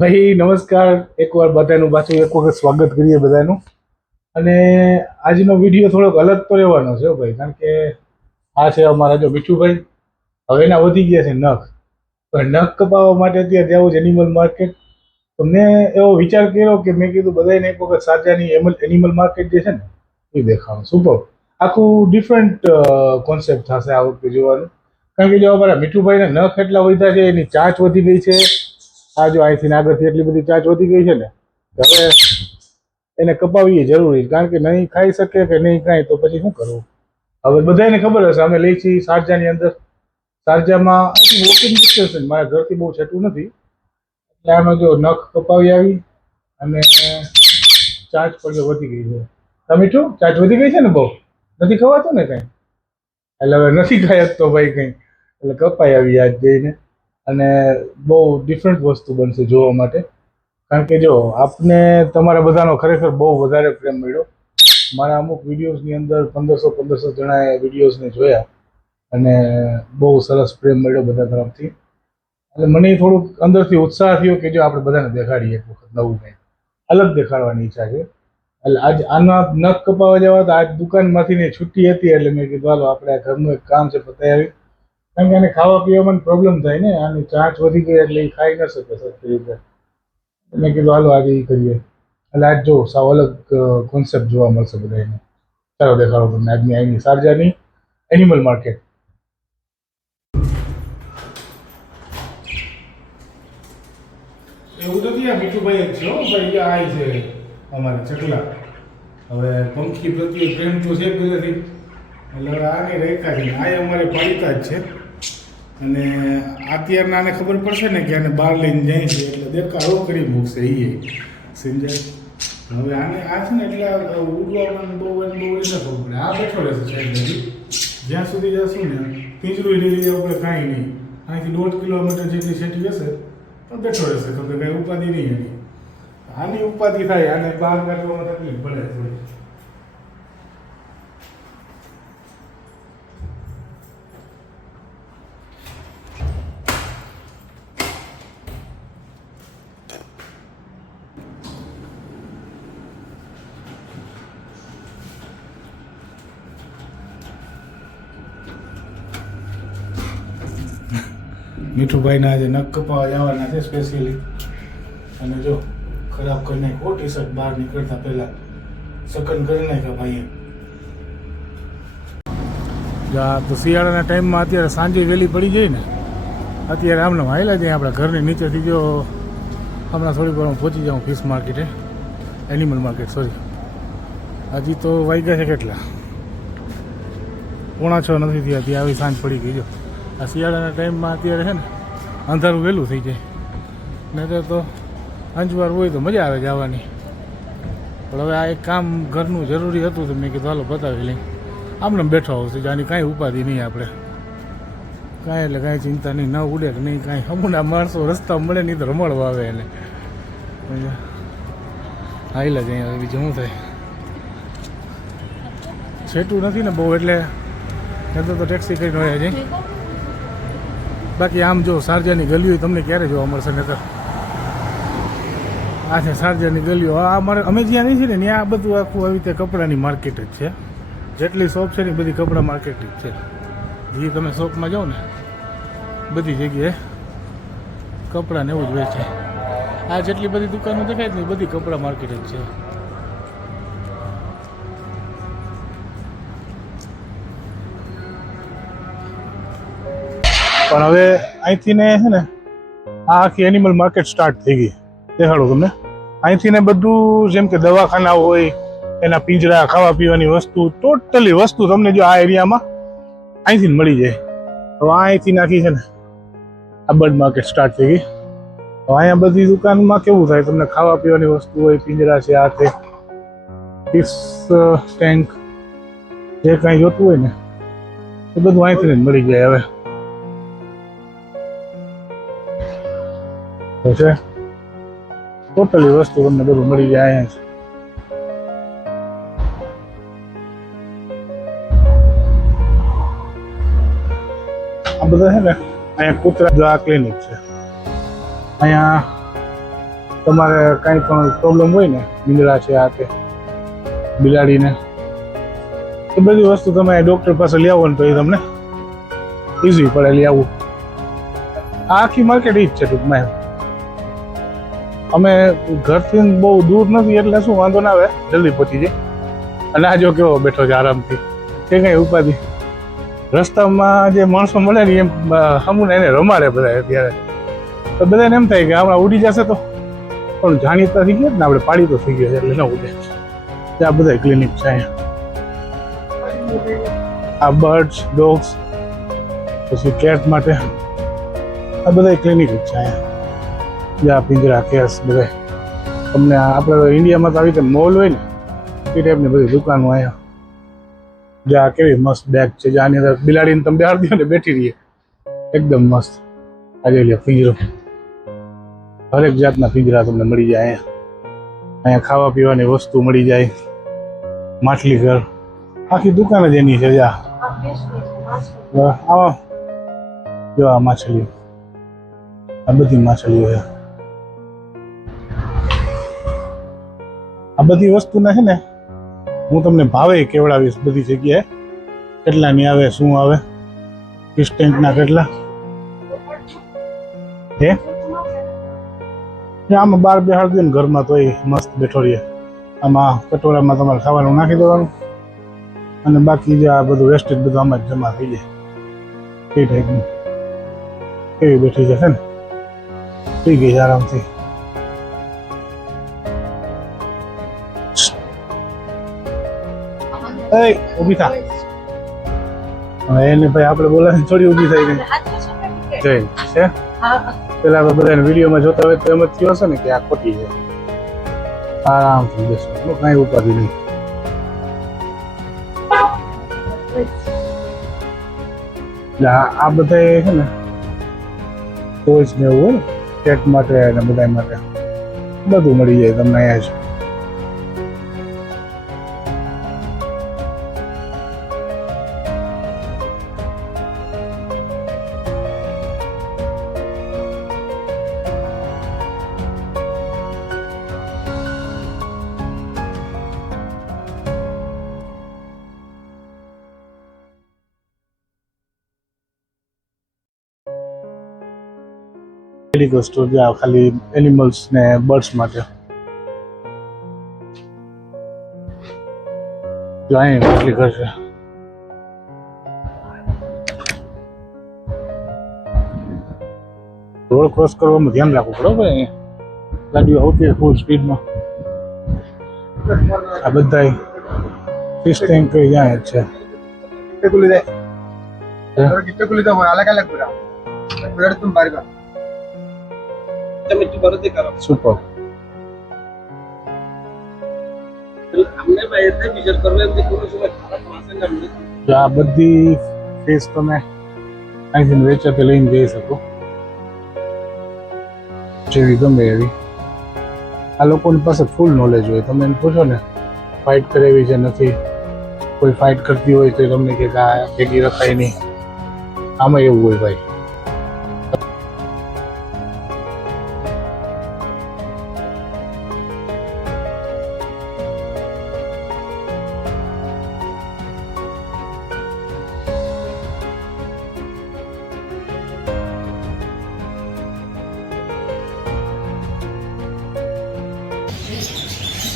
ભાઈ નમસ્કાર. એકવાર બધાનું પાછું એક વખત સ્વાગત કરીએ બધાનું. અને આજનો વિડીયો થોડોક અલગ તો રહેવાનો છે ભાઈ, કારણ કે આ છે અમારા જો મીઠુભાઈ. હવે એના વધી ગયા છે નખ. પણ નખ કપાવવા માટે અત્યારે જવું છે એનિમલ માર્કેટ. તો મેં એવો વિચાર કર્યો કે મેં કીધું બધાને એક વખત સાજાની એનિમલ માર્કેટ જે છે ને એ દેખાવાનું સુપર. આખું ડિફરન્ટ કોન્સેપ્ટ થશે આ વખતે જોવાનું. કારણ કે જો અમારા મીઠુભાઈને નખ એટલા વધ્યા છે, એની ચાંચ વધી ગઈ છે. આ જો અહીંથી આગળથી એટલી બધી ચાંચ વધી ગઈ છે ને, હવે એને કપાવવી જરૂરી, કારણ કે નહીં ખાઈ શકે કે નહીં કાંઈ તો પછી શું કરવું. હવે બધાને ખબર હશે અમે લઈ છીએ શારજાની અંદર. શારજામાં વોકિંગ ડિસ્ટન્સ મારા ઘરથી બહુ છેટું નથી, એટલે આમાં જો નખ કપાવી આવી અને ચાંચ પણ વધી ગઈ છે. તમે શું ચાંચ વધી ગઈ છે ને બહુ? નથી ખવાતું ને કાંઈ? એટલે હવે નથી ખાઈ શકતો ભાઈ કંઈ, એટલે કપાઈ આવી આજ જઈને. અને બહુ ડિફરન્ટ વસ્તુ બનશે જોવા માટે. કારણ કે જો આપને તમારા બધાનો ખરેખર બહુ વધારે પ્રેમ મળ્યો. મારા અમુક વિડીયોઝની અંદર 1500 જણાએ વિડીયોઝને જોયા અને બહુ સરસ પ્રેમ મળ્યો બધા તરફથી. એટલે મને થોડુંક અંદરથી ઉત્સાહ થયો કે જો આપણે બધાને દેખાડીએ એક વખત નવું કંઈક અલગ દેખાડવાની ઈચ્છા છે. એટલે આજ આના નખ કપાવવા જવા તો આજ દુકાનમાંથી છુટ્ટી હતી, એટલે મેં કીધું હાલો આપણે આ ઘરનું એક કામ છે પતાવી આવી. કારણ કે એને ખાવા પીવામાં પ્રોબ્લેમ થાય ને, આની ચાંચ વધી ગઈ એટલે એ ખાઈ ન શકે સરખી રીતે. મેં કીધું હાલો આજે એ કરીએ. એટલે આજ જો સાવ અલગ કોન્સેપ્ટ જોવા મળશે બધાને. ચાલો દેખાડો તમને આજની અહીંની શારજાની એનિમલ માર્કેટ. એવું નથી આ મીઠુભાઈ જ છે હો ભાઈ, આ છે અમારે ચકલા. હવે પંખી પ્રત્યે પ્રેમ તો છે પહેલેથી, એટલે હવે આની રેખા છે. આ અમારે પાલિકા જ છે. અને અત્યારના આને ખબર પડશે ને કે આને બહાર લઈને જાય છે, એટલે દેખાડો કરી મૂકશે એ સિંજાય. હવે આને આ છે ને એટલે ઉડવા પણ બહુ એને ખબર પડે. આ બેઠો રહેશે સાઈડ, જ્યાં સુધી જશું ને પિંજરું લઈ જવું પડે કાંઈ નહીં. અહીંથી 1.5 કિલોમીટર જેટલી સેટી હશે તો બેઠો રહેશે, તો કે કાંઈ ઉપાધિ નહીં એની. આની ઉપાધિ થાય, આને બહાર કાઢવામાં તકલીફ પડે થોડી. મીઠુભાઈના આજે નખ કપાવા જવાના છે સ્પેશિયલી. અને જો ખરાબ કરી નાખો ટી શર્ટ બહાર નીકળતા પહેલા સકન કરી નાખ્યા ભાઈએ. તો શિયાળાના ટાઈમમાં અત્યારે સાંજે વહેલી પડી જાય ને, અત્યારે આમને હાલ્યા જાય આપણા ઘરની નીચેથી. જો હમણાં થોડીક વાર હું પહોંચી જાઉં ફિશ માર્કેટે, એનિમલ માર્કેટ સોરી. હજી તો વાગ્યા છે કેટલા, 5:45 નથી થયા, ત્યાં આવી સાંજ પડી ગઈ. જો આ શિયાળાના ટાઈમમાં અત્યારે છે ને અંધારું વહેલું થઈ જાય, નહીં તો અંજવાર હોય તો મજા આવે જવાની. પણ હવે આ એક કામ ઘરનું જરૂરી હતું તો મેં કીધું હાલો બતાવી લઈ. આમને બેઠો આવશે, આની કાંઈ ઉપાધિ નહીં આપણે કાંઈ, એટલે કાંઈ ચિંતા નહીં. ન ઉડે કે નહીં કાંઈ. અમુના માણસો રસ્તા મળે નહીં તો રમડવા આવે એને. હાઈલા જ અહીંયા બીજું શું થાય, છેટું નથી ને બહુ, એટલે નહીં તો ટેક્સી કરીને હોય જાય. બાકી આમ જો શારજાની ગલીઓ તમને ક્યારે જોવા મળશે? ને તો આ છે શારજાની ગલીઓ. આ અમારે અમે જ્યાં નહીં છે ને ત્યાં બધું આખું આવી રીતે કપડાની માર્કેટ જ છે. જેટલી શોપ છે ને બધી કપડા માર્કેટ જ છે. જે તમે શોપમાં જાઓ ને બધી જગ્યાએ કપડાને એવું જ વેચાય. આ જેટલી બધી દુકાનો દેખાય ને બધી કપડા માર્કેટ જ છે. પણ હવે અહીંથી ને છે ને આ આખી એનિમલ માર્કેટ સ્ટાર્ટ થઈ ગઈ. દેખાડું તમને. અહીંથી ને બધું જેમ કે દવાખાના હોય, એના પિંજરા, ખાવા પીવાની વસ્તુ, ટોટલી વસ્તુ તમને જો આ એરિયામાં અહીંથી મળી જાય. હવે અહીંથી નાખી છે ને આ બર્ડ માર્કેટ સ્ટાર્ટ થઈ ગઈ. હવે અહીંયા બધી દુકાનમાં કેવું થાય, તમને ખાવા પીવાની વસ્તુ હોય, પિંજરા છે, આ તે ફિશ ટેન્ક, જે કાંઈ જોતું હોય ને એ બધું અહીંથી જ મળી જાય. હવે છે ટોટલી વસ્તુ તમને બધું મળી જાય અહીંયા. આ બધા છે ને અહીંયા કૂતરા જો આ ક્લિનિક છે. અહીંયા તમારે કાંઈ પણ પ્રોબ્લેમ હોય ને, મીંદડા છે આ તે બિલાડીને, એ બધી વસ્તુ તમે ડૉક્ટર પાસે લઈ આવો ને તો એ તમને ઇઝી પડે લઈ આવવું. આ આખી માર્કેટ એ જ છે ટૂંકમાં. અમે ઘરથી બહુ દૂર નથી એટલે શું વાંધો ના આવે, જલ્દી પહોંચી જાય. અને આ જો કેવો બેઠો છે આરામથી, કે કંઈ ઉપાધિ. રસ્તામાં જે માણસો મળે ને એમ હમુને એને રમાડે બધા અત્યારે. તો બધાને એમ થાય કે હમણાં ઉડી જશે તો, પણ જાણીતા થઈ ગયા ને આપણે, પાડી તો થઈ ગયો છે એટલે ન ઉડે. ત્યાં બધા ક્લિનિક છે અહીંયા. આ બર્ડ્સ, ડોગ્સ, પછી કેટ માટે આ બધા ક્લિનિક જ છે અહીંયા. જ્યાં પિંજરા, કેસ બધા તમને આપણે ઇન્ડિયામાં તો આવી રીતે મોલ હોય ને એ ટાઈપની બધી દુકાનો અહીંયા. જ્યાં કેવી મસ્ત બેગ છે, જ્યાં આની અંદર બિલાડીને તમે બેહાડી દો ને બેઠી રહીએ, એકદમ મસ્ત. આજે લે પિંજરો, હરેક જાતના પિંજરા તમને મળી જાય અહીંયા. અહીંયા ખાવા પીવાની વસ્તુ મળી જાય, માછલી ઘર, આખી દુકાન જ એની છે. જ્યાં આવા જો આ માછલીઓ, આ બધી માછલીઓ છે. આ બધી વસ્તુના છે ને હું તમને ભાવે કેવડાવીશ બધી જગ્યાએ, કેટલાની આવે, શું આવે, ફિશ ટેન્કના કેટલા હે. આમાં બહાર બેહાડી દો ને ઘરમાં તો એ મસ્ત બેઠો રહીએ. આમાં કટોરામાં તમારે ખાવાનું નાખી દેવાનું અને બાકી જે આ બધું વેસ્ટેજ બધું આમાં જ જમા થઈ જાય. એ ટાઈપનું કેવી બેઠી જશે ને, થઈ ગઈ આરામથી. ઊભી થા. એને ભાઈ આપણે બોલાવીને થોડી ઊભી થઈ ગઈ છે. પેલા બધાને વિડીયોમાં જોતા હોય તો એમ જ થયો હશે ને કે આ ખોટી છે. આરામથી બેસો, કાંઈ ઉપાધિ નહીં. આ બધા છે ને ટોયસ ને એવું હોય ને, કેટ માટે અને બધા માટે બધું મળી જાય તમને અહીંયા જ. મેડિકલ સ્ટોર જ્યાં ખાલી એનિમલ્સ ને બર્ડ્સ માટે. જો અહીં કેટલી ઘર છે. રોડ ક્રોસ કરવામાં ધ્યાન રાખવું પડે ભાઈ. અહીંયા ગાડીઓ આવતી હોય ફૂલ સ્પીડમાં. આ બધા ફિશ ટેન્ક ત્યાં જ છે. સુપર. આ બધી ફિશ તમે અહીંથી વેચાતી લઈને જઈ શકો, જેવી ગમે એવી. આ લોકોની પાસે ફૂલ નોલેજ હોય. તમે એને પૂછો ને ફાઇટ કરે એવી છે નથી, કોઈ ફાઇટ કરતી હોય તો તમને કે આ ભેગી રખાય નહીં. આમાં એવું હોય ભાઈ.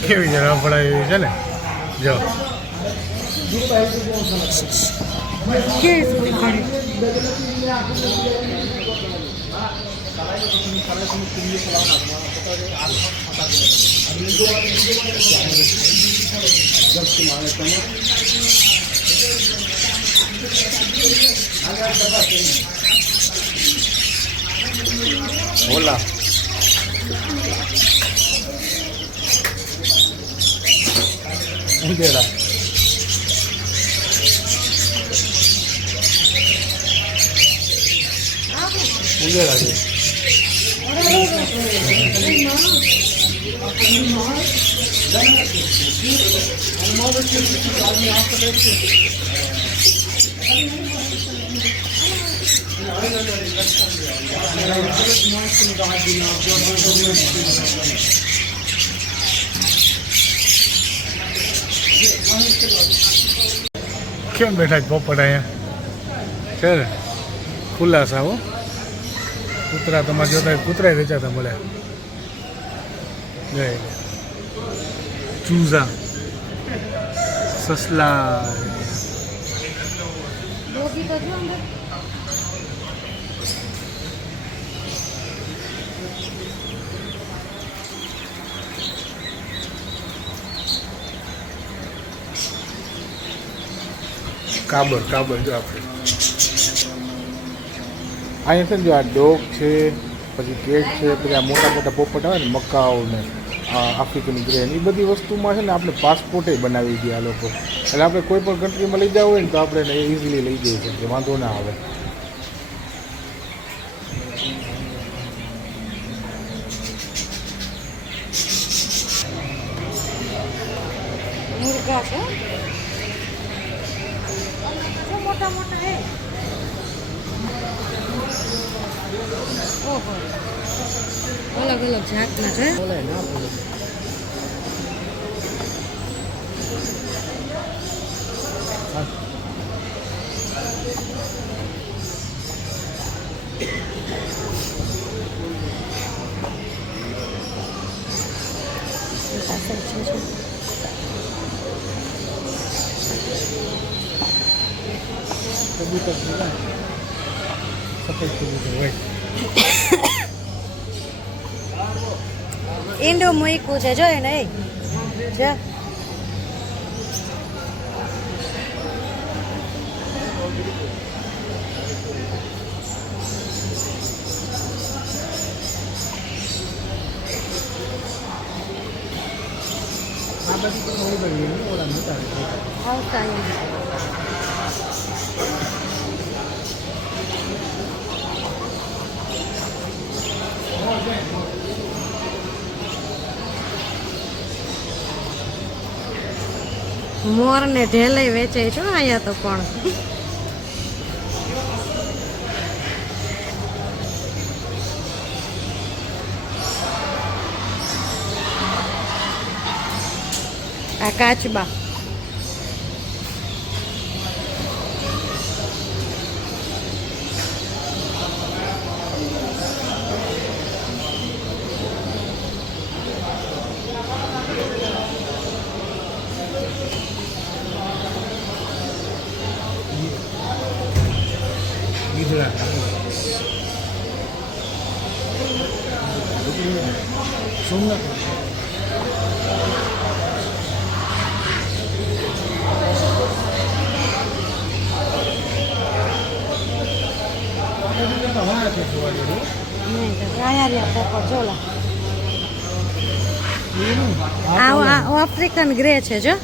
કેવી જરા પડાવી છે ને, જો બોલા ઉજેડા ઉજેડા છે. કેમ બેઠા છે પોપટ અહીંયા છે ને ખુલ્લા સાવ કૂતરા તમારે જોતા કૂતરા વેચાતા મળ્યા જય ચૂઝા સસલા કાબર કાબર જો આપણે અહીંયા છે ને જો આ ડોગ છે પછી કેટ છે પછી આ મોટા મોટા પોપટ આવે ને મકાઓ ને આફ્રિકન ગ્રેન એ બધી વસ્તુમાં છે ને આપણે પાસપોર્ટે બનાવી દઈએ આ લોકો એટલે આપણે કોઈ પણ કન્ટ્રીમાં લઈ જવું હોય ને તો આપણે એને ઇઝીલી લઈ જઈ શકીએ વાંધો ના આવે मुर्गा का मोटा मोटा है ओहो अलग अलग जातના છે બોલે ના બોલે કબૂતર સફેદ કબૂતર હોય ઈંડું મૂક્યું છે જોઈ ને જો આ બધી તો હોય બધી ઓલા મોટા આવતા મોર ને ઢેલે વેચે છો અહીંયા તો પણ આ કાચબા ગીધડા સોમનાથ આફ્રિકન ગ્રે છે જો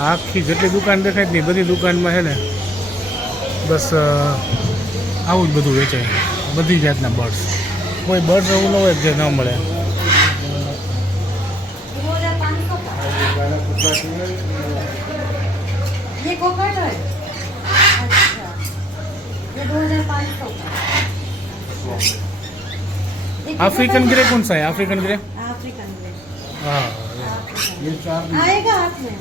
આખી જેટલી દુકાન દેખાય ને બધી દુકાનમાં છે ને બસ આવું જ બધું વેચાય બધી જાતના બર્ડ્સ કોઈ બર્ડ એવું ન હોય જે ન મળે ये कोकट है अच्छा ये 2500 का अफ्रीकन ग्रे कौन सा है अफ्रीकन ग्रे अफ्रीकन ग्रे हाँ ये चार आएगा हाथ में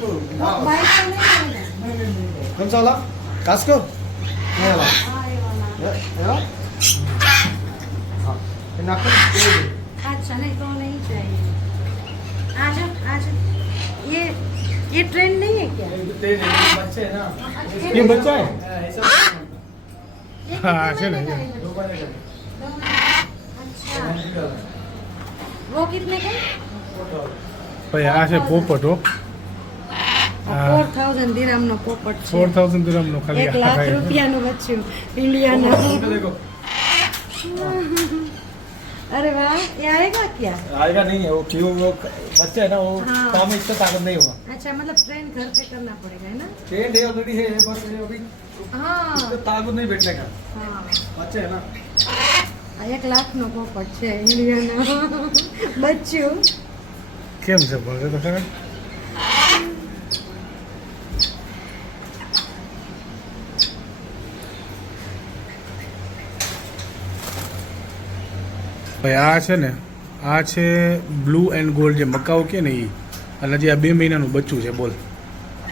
बाइक तो नहीं कौन सा वाला कास्को ये वाला अच्छा नहीं तो नहीं चाहिए आजा आजा ये ट्रेंड नहीं है क्या बच्चे है ना ये बच्चा है हाँ अच्छा नहीं अच्छा वो कितने का भाई आ છે પોપટ હો 4000 દિરહમ નો પોપટ છે 4000 દિરહમ નો ખાલી 1 લાખ રૂપિયાનું બચ્ચું ઇન્ડિયાના अरे वाह ये आएगा क्या आएगा नहीं है वो क्यों वो बच्चा है ना वो हाँ। पाँव में इससे ताकत नहीं होगा अच्छा मतलब ट्रेन घर पे करना पड़ेगा है ना ट्रेंड है ऑलरेडी है बस ये अभी हाँ इससे ताकत नहीं बैठने का हाँ बच्चा है ना 1 લાખ નો પોપટ છે ઇન્ડિયાનો બચ્ચું કેમ છે ભણશે તો ખરા? ભાઈ આ છે ને, આ છે બ્લુ એન્ડ ગોલ્ડ જે મકાઉ કે ને એ, અને હજી આ 2 મહિનાનું બચ્ચું છે. બોલ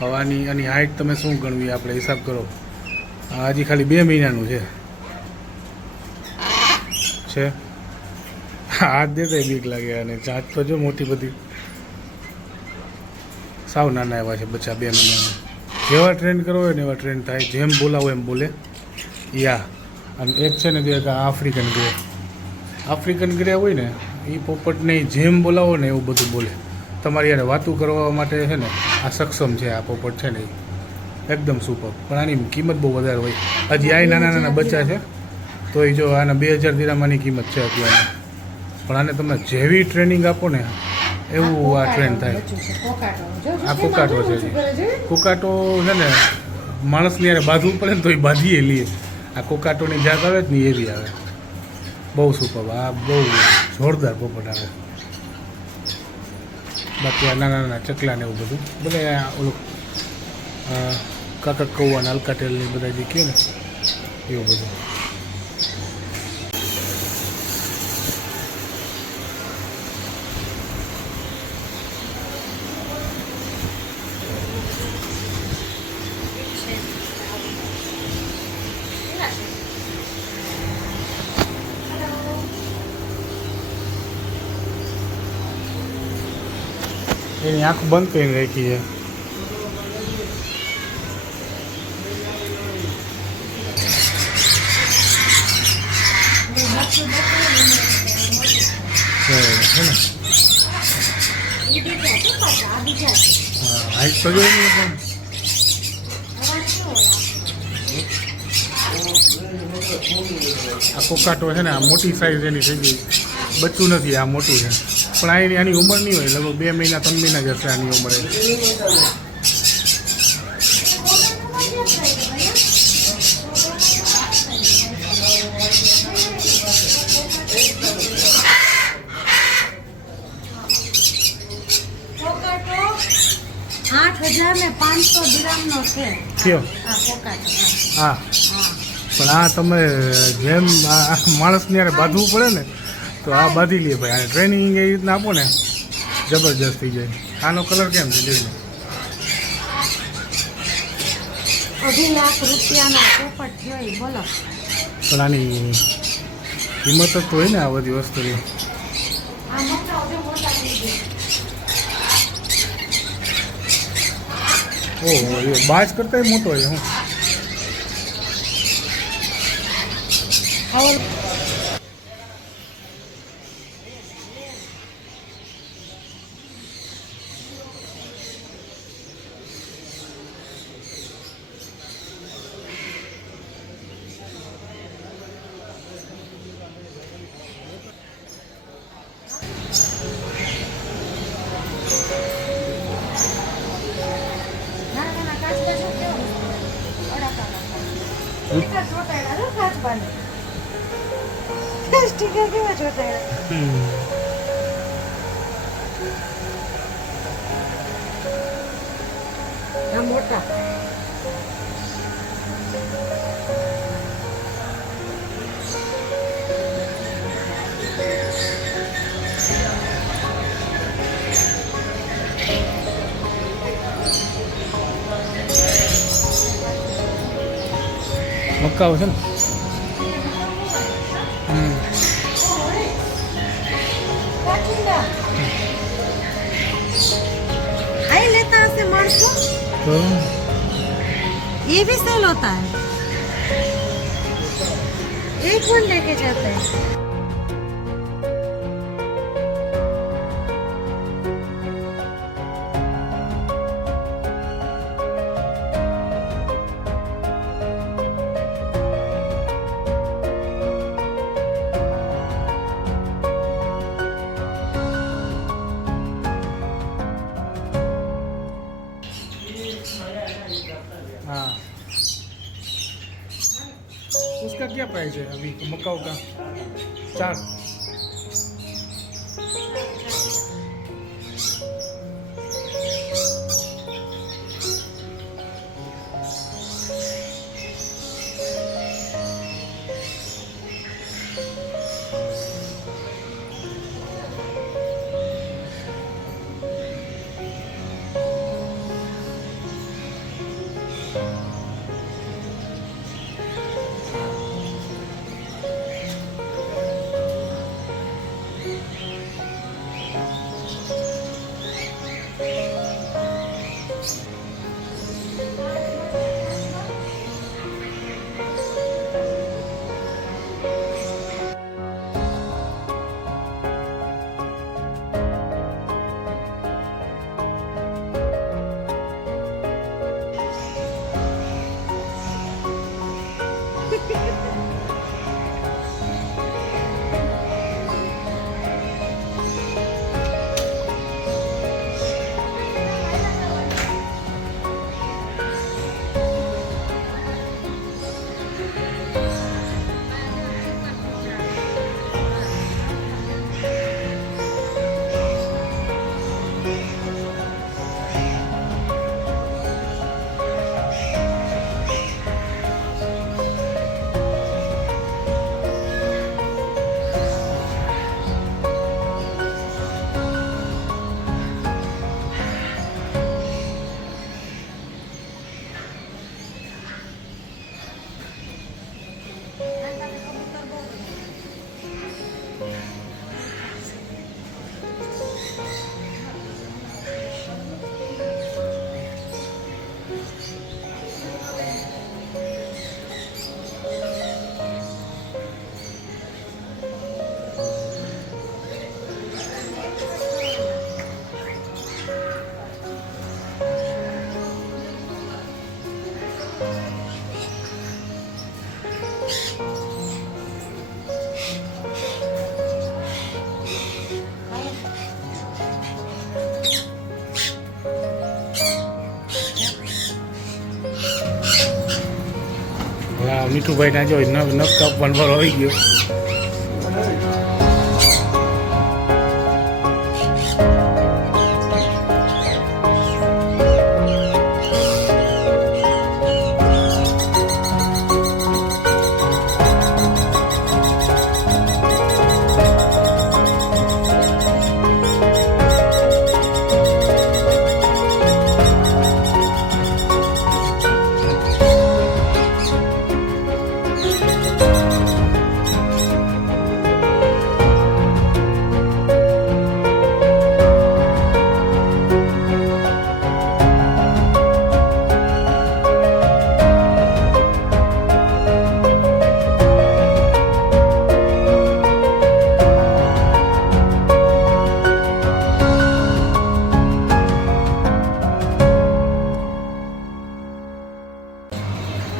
હવે આની હાઈટ તમે શું ગણવી, આપણે હિસાબ કરો. આ હજી ખાલી 2 મહિનાનું છે. હાથ દેતા બીક લાગે, અને ચાંચ તો જો મોટી બધી. સાવ નાના એવા છે બચ્ચા 2 મહિનાના. જેવા ટ્રેન્ડ કરવો હોય ને એવા ટ્રેન્ડ થાય, જેમ બોલાવો એમ બોલે. યા અને એક છે ને તે આફ્રિકન ગ્રે. આફ્રિકન ગ્રે હોય ને એ પોપટને જેમ બોલાવો ને એવું બધું બોલે. તમારી યાર વાતું કરવા માટે છે ને આ સક્ષમ છે. આ પોપટ છે ને એ એકદમ સુપર. પણ આની કિંમત બહુ વધારે હોય. હજી આ નાના નાના બચ્ચા છે તો એ જો આના 2000 દિરહામની કિંમત છે અત્યારે. પણ આને તમે જેવી ટ્રેનિંગ આપો ને એવું આ ટ્રેન્ડ થાય. આ કોકાટો છે. કોકાટો છે ને માણસની યારે બાંધવું પડે ને તો એ બાંધીએ લઈએ. આ કોકાટોની જાત આવે જ ને એવી આવે. બહુ સુપર. આ બહુ જોરદાર પોપટ આવે. બાકી આ નાના નાના ચકલા ને એવું બધું બધા ઓલું કાકક કૌવા ને અલકાટેલ ને બધા જે કહે ને એવું બધું. એની આંખ બંધ કરીને રાખી છે. હાઈટ તો જોઈ નહીં પણ આ કોકાટો છે ને આ મોટી સાઈઝ એની થઈ ગઈ. બચ્ચું નથી, આ મોટું છે. પણ આની ઉંમર નહીં હોય, લગભગ 2 મહિના 3 મહિના જ હશે આની ઉંમર. કયો? હા. પણ આ તમે જેમ માણસની યારે બાંધવું પડે ને તો આ બાંધી લે ભાઈ. આ ટ્રેનિંગ એ રીતના આપો ને જબરજસ્ત થઈ જાય. આનો કલર કેમ છે જોઈને. 2.5 લાખ રૂપિયાનો પોપટ થયો બોલો. પણ આની કિંમત જ તો હોય ને આ બધી વસ્તુની. ઓહો, એ બાજ કરતા મોટો હોય. હું સ્ટીકર કેવા ચોટાડ્યા મોટા. મક્કાઓ છે ને. आई लेता है मार्को तो ये भी सेल होता है. एक वन लेके जाते हैं. हाँ, उसका क्या प्राइस है अभी मक्काओ का? 4. મીઠુભાઈ ના જો નખ કાપવાનો વારો આવી ગયો.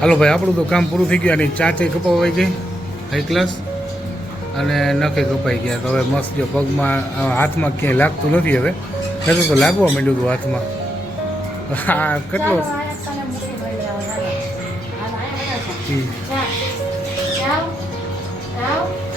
હાલો ભાઈ, આપણું તો કામ પૂરું થઈ ગયું. અને ચાચે કપાવાઈ ગઈ હાઈ ક્લાસ, અને નખે કપાઈ ગયા. તો હવે મસ્ત જો પગમાં હાથમાં ક્યાંય લાગતું નથી. હવે ખેતો તો લાગવા માંડ્યું હતું હાથમાં. હા, કેટલો ચાલો, આ તને મૂકી મળી જાવ, હાલો. હાલો, આયા બધા છે. હમ. ચાલ. આવ. આવ.